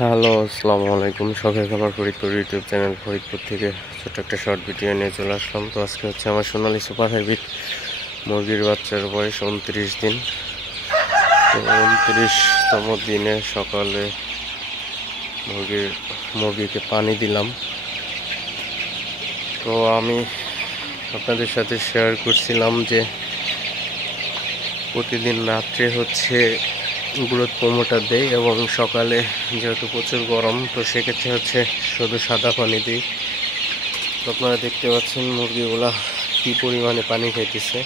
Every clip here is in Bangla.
হ্যালো, আসসালামু আলাইকুম। শখের খামার ফরিদপুর ইউটিউব চ্যানেল ফরিদপুর থেকে ছোট্ট একটা শর্ট ভিডিও নিয়ে চলে আসলাম। তো আজকে হচ্ছে আমার সোনালী সুপার হাইব্রিড মুরগির বাচ্চার বয়স 29 দিন। তো 29তম দিনে সকালে মুরগিকে পানি দিলাম। তো আমি আপনাদের সাথে শেয়ার করছিলাম যে প্রতিদিন রাত্রে হচ্ছে গ্রোথ প্রমোটার দেই এবং সকালে যেহেতু প্রচুর গরম, তো সেক্ষেত্রে হচ্ছে শুধু সাদা পানি দিই। তো আপনারা দেখতে পাচ্ছেন মুরগিগুলা কি পরিমাণে পানি খাইতেছে।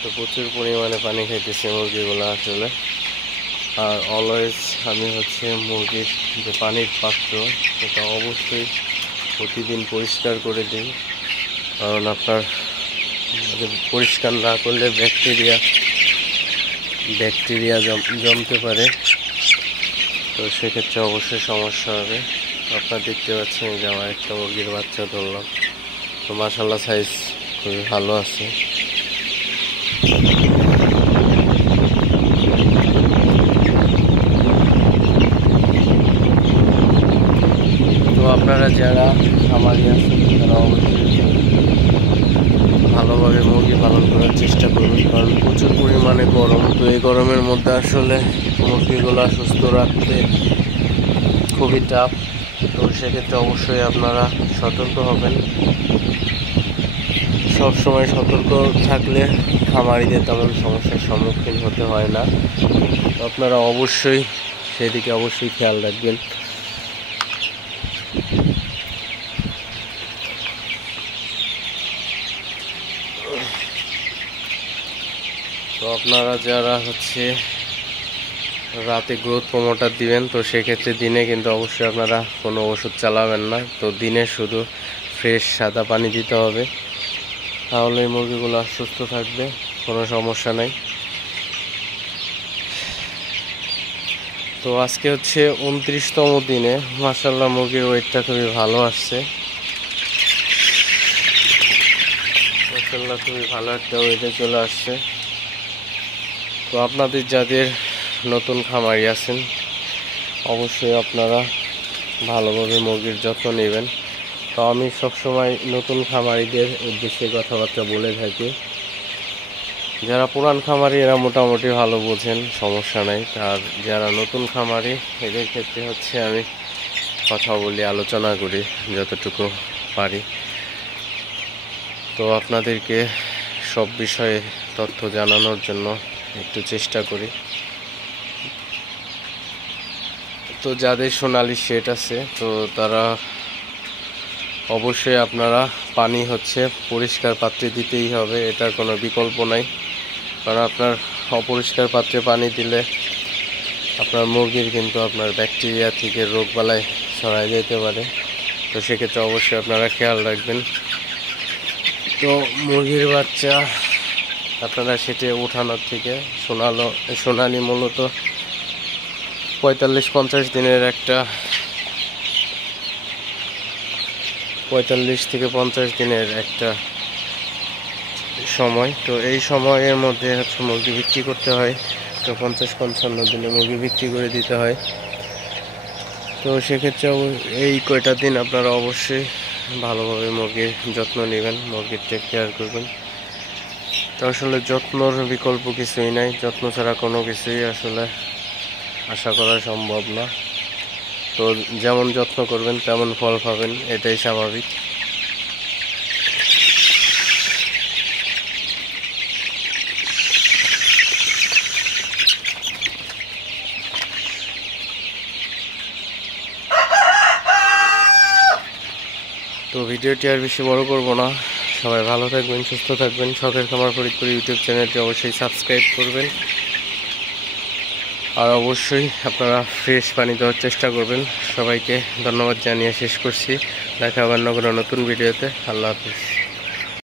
তো প্রচুর পরিমাণে পানি খাইতেছে মুরগিগুলা আসলে। আর অলওয়েজ আমি হচ্ছে মুরগির যে পানির পাত্র সেটা অবশ্যই প্রতিদিন পরিষ্কার করে দিই, কারণ আপনার পরিষ্কার না করলে ব্যাকটেরিয়া জমতে পারে। তো সেক্ষেত্রে অবশ্যই সমস্যা হবে। আপনারা দেখতে পাচ্ছেন যে আমার একটা মুরগির বাচ্চা ধরলাম। তো মাশাআল্লাহ সাইজ খুবই ভালো আছে। তো আপনারা যারা খামারি আছেন তারা অবশ্যই ভালোভাবে মুরগি পালন করার চেষ্টা করুন, কারণ প্রচুর পরিমাণে গরম। তো এই গরমের মধ্যে আসলে মুরগিগুলো সুস্থ রাখতে খুবই টাফ। তো সেক্ষেত্রে অবশ্যই আপনারা সতর্ক হবেন। সব সময় সতর্ক থাকলে খামারিদের তেমন সমস্যার সম্মুখীন হতে হয় না। তো আপনারা অবশ্যই সেদিকে অবশ্যই খেয়াল রাখবেন। তো আপনারা যারা হচ্ছে রাতে গ্রোথ প্রমোটার দিবেন, তো সেক্ষেত্রে দিনে কিন্তু অবশ্যই আপনারা কোনো ওষুধ চালাবেন না। তো দিনে শুধু ফ্রেশ সাদা পানি দিতে হবে, তাহলে এই মুরগিগুলো সুস্থ থাকবে, কোনো সমস্যা নেই। তো আজকে হচ্ছে 29তম দিনে মাশাআল্লাহ মুরগির ওয়েটটা খুবই ভালো আসছে। মাশাআল্লাহ খুবই ভালো একটা ওয়েটে চলে আসছে। তো আপনাদের যাদের নতুন খামারি আছেন অবশ্যই আপনারা ভালোভাবে মুরগির যত্ন নেবেন। তো আমি সবসময় নতুন খামারিদের উদ্দেশ্যে কথাবার্তা বলে থাকি। যারা পুরান খামারি এরা মোটামুটি ভালো বোঝেন, সমস্যা নাই। আর যারা নতুন খামারি এদের ক্ষেত্রে হচ্ছে আমি কথা বলি, আলোচনা করি যতটুকু পারি। তো আপনাদেরকে সব বিষয়ে তথ্য জানানোর জন্য একটু চেষ্টা করি। তো যাদের সোনালী শেড আছে তো তারা অবশ্যই আপনারা পানি হচ্ছে পরিষ্কার পাত্রে দিতেই হবে, এটার কোনো বিকল্প নাই। কারণ আপনার অপরিষ্কার পাত্রে পানি দিলে আপনার মুরগির কিন্তু আপনার ব্যাকটেরিয়া থেকে রোগবালাই ছড়ায় যেতে পারে। তো সেক্ষেত্রে অবশ্যই আপনারা খেয়াল রাখবেন। তো মুরগির বাচ্চা আপনারা সেটে ওঠানোর থেকে সোনালী মূলত 45-50 দিনের একটা 45 থেকে 50 দিনের একটা সময়। তো এই সময়ের মধ্যে হচ্ছে মুরগি বিক্রি করতে হয়। তো 50-55 দিনে মুরগি বিক্রি করে দিতে হয়। তো সেক্ষেত্রে এই কয়টা দিন আপনারা অবশ্যই ভালোভাবে মুরগির যত্ন নেবেন, মুরগির টেক কেয়ার করবেন। তো আসলে যত্নর বিকল্প কিছুই নাই, যত্ন ছাড়া কোনো কিছুই আসলে আশা করা সম্ভব না। তো যেমন যত্ন করবেন তেমন ফল পাবেন, এটাই স্বাভাবিক। তো ভিডিওটি আর বেশি বড় করব না। সবাই ভালো থাকবেন, সুস্থ থাকবেন। শখের খামার ফরিদপুর ইউটিউব চ্যানেলটি অবশ্যই সাবস্ক্রাইব করবেন। আর অবশ্যই আপনারা ফ্রেশ পানি দেওয়ার চেষ্টা করবেন। সবাইকে ধন্যবাদ জানিয়ে শেষ করছি। দেখা হবে অন্য কোনো নতুন ভিডিওতে। আল্লাহ হাফিজ।